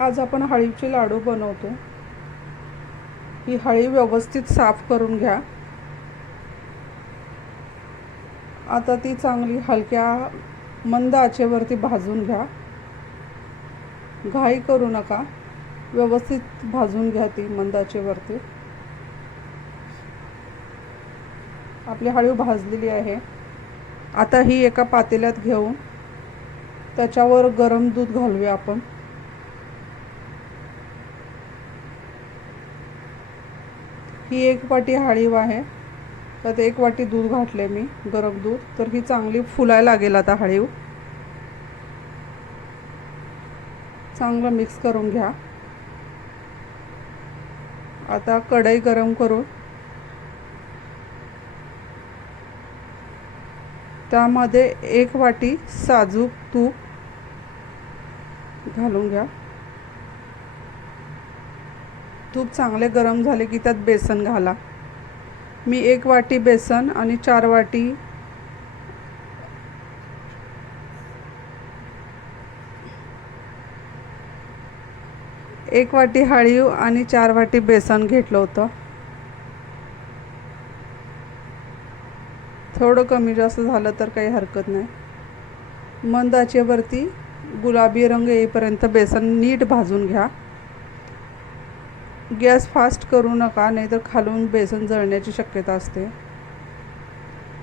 आज आपण हळीवचे लाडू बनवतो। ही हळी व्यवस्थित साफ करून घ्या। आता ती चांगली हलक्या मंद आचेवरती भाजून घ्या। घाई करू नका, व्यवस्थित भाजून घ्या ती मंद आचेवरती। आपली हळीव भाजलेली आहे। आता ही एका पातेल्यात घेऊन त्याच्यावर गरम दूध घालूया आपण। ही 1 वाटी हळीव आहे, त्यात 1 वाटी दूध घातले मी, गरम दूध। तर ही चांगली फुलायला लागेल आता हळीव। चांगलं मिक्स करून घ्या। आता कढई गरम करून त्यामध्ये 1 वाटी साजूक तूप घालून घ्या। तूप चांगले गरम झाले की त्यात बेसन घाला। मी 1 वाटी बेसन आणि 4 वाटी एक वाटी हळीव आणि 4 वाटी बेसन घेतलं होतं। थोडं कमी जास्त झालं तर काही हरकत नाही। मंद आचेवरती गुलाबी रंग येईपर्यंत बेसन नीट भाजून घ्या। गॅस फास्ट करू नका, नाहीतर खालून बेसन जळण्याची शक्यता असते।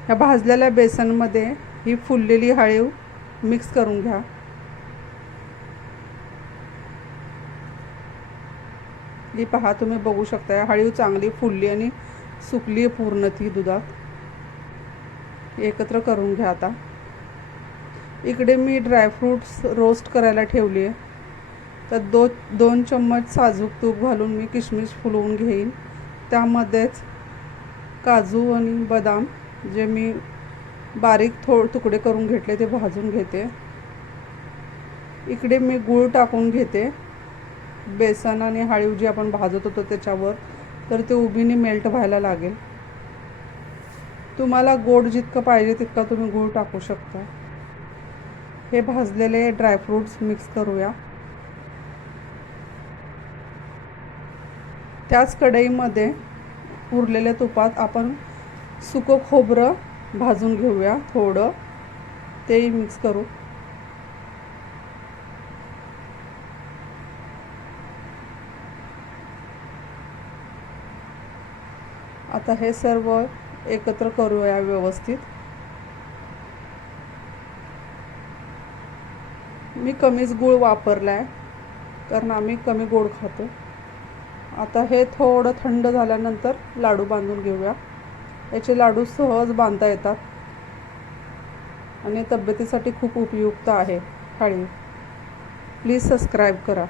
ह्या भाजलेल्या बेसनमध्ये ही फुललेली हळीव मिक्स करून घ्या। ही पहा, तुम्ही बघू शकता हळीव चांगली फुलली आणि सुकली पूर्ण ती दुधात। एकत्र करून घ्या। आता इकडे मी ड्रायफ्रूट्स रोस्ट करायला ठेवली आहे। तर 2 चम्मच साजूक तूप घालून मी किशमिश फुलवून घेईन। त्यामध्येच काजू आणि बदाम जे मी बारीक तुकडे करून घेतले ते भाजून घेते। इकडे मी गूळ टाकून घेते बेसन आणि हळीव जी आपण भाजत होतो त्याच्यावर, तर ते उभीने मेल्ट व्हायला लागेल। तुम्हाला गोड जितकं पाहिजे तितका तुम्ही गूळ टाकू शकता। हे भाजलेले ड्रायफ्रूट्स मिक्स करूया। त्याच कढईमध्ये उरलेल्या तुपात आपण सुकं खोबरं भाजून घेऊया थोडं, तेही मिक्स करू। आता हे सर्व एकत्र करूया व्यवस्थित। मी कमीच गूळ वापरला आहे, कारण आम्ही कमी गोड खातो। आता हे थोडं थंड झाल्यानंतर लाडू बांधून घेऊया। याचे लाडू सहज बांधता येतात आणि तब्येतीसाठी खूप उपयुक्त आहे हळीव। प्लीज सबस्क्राईब करा।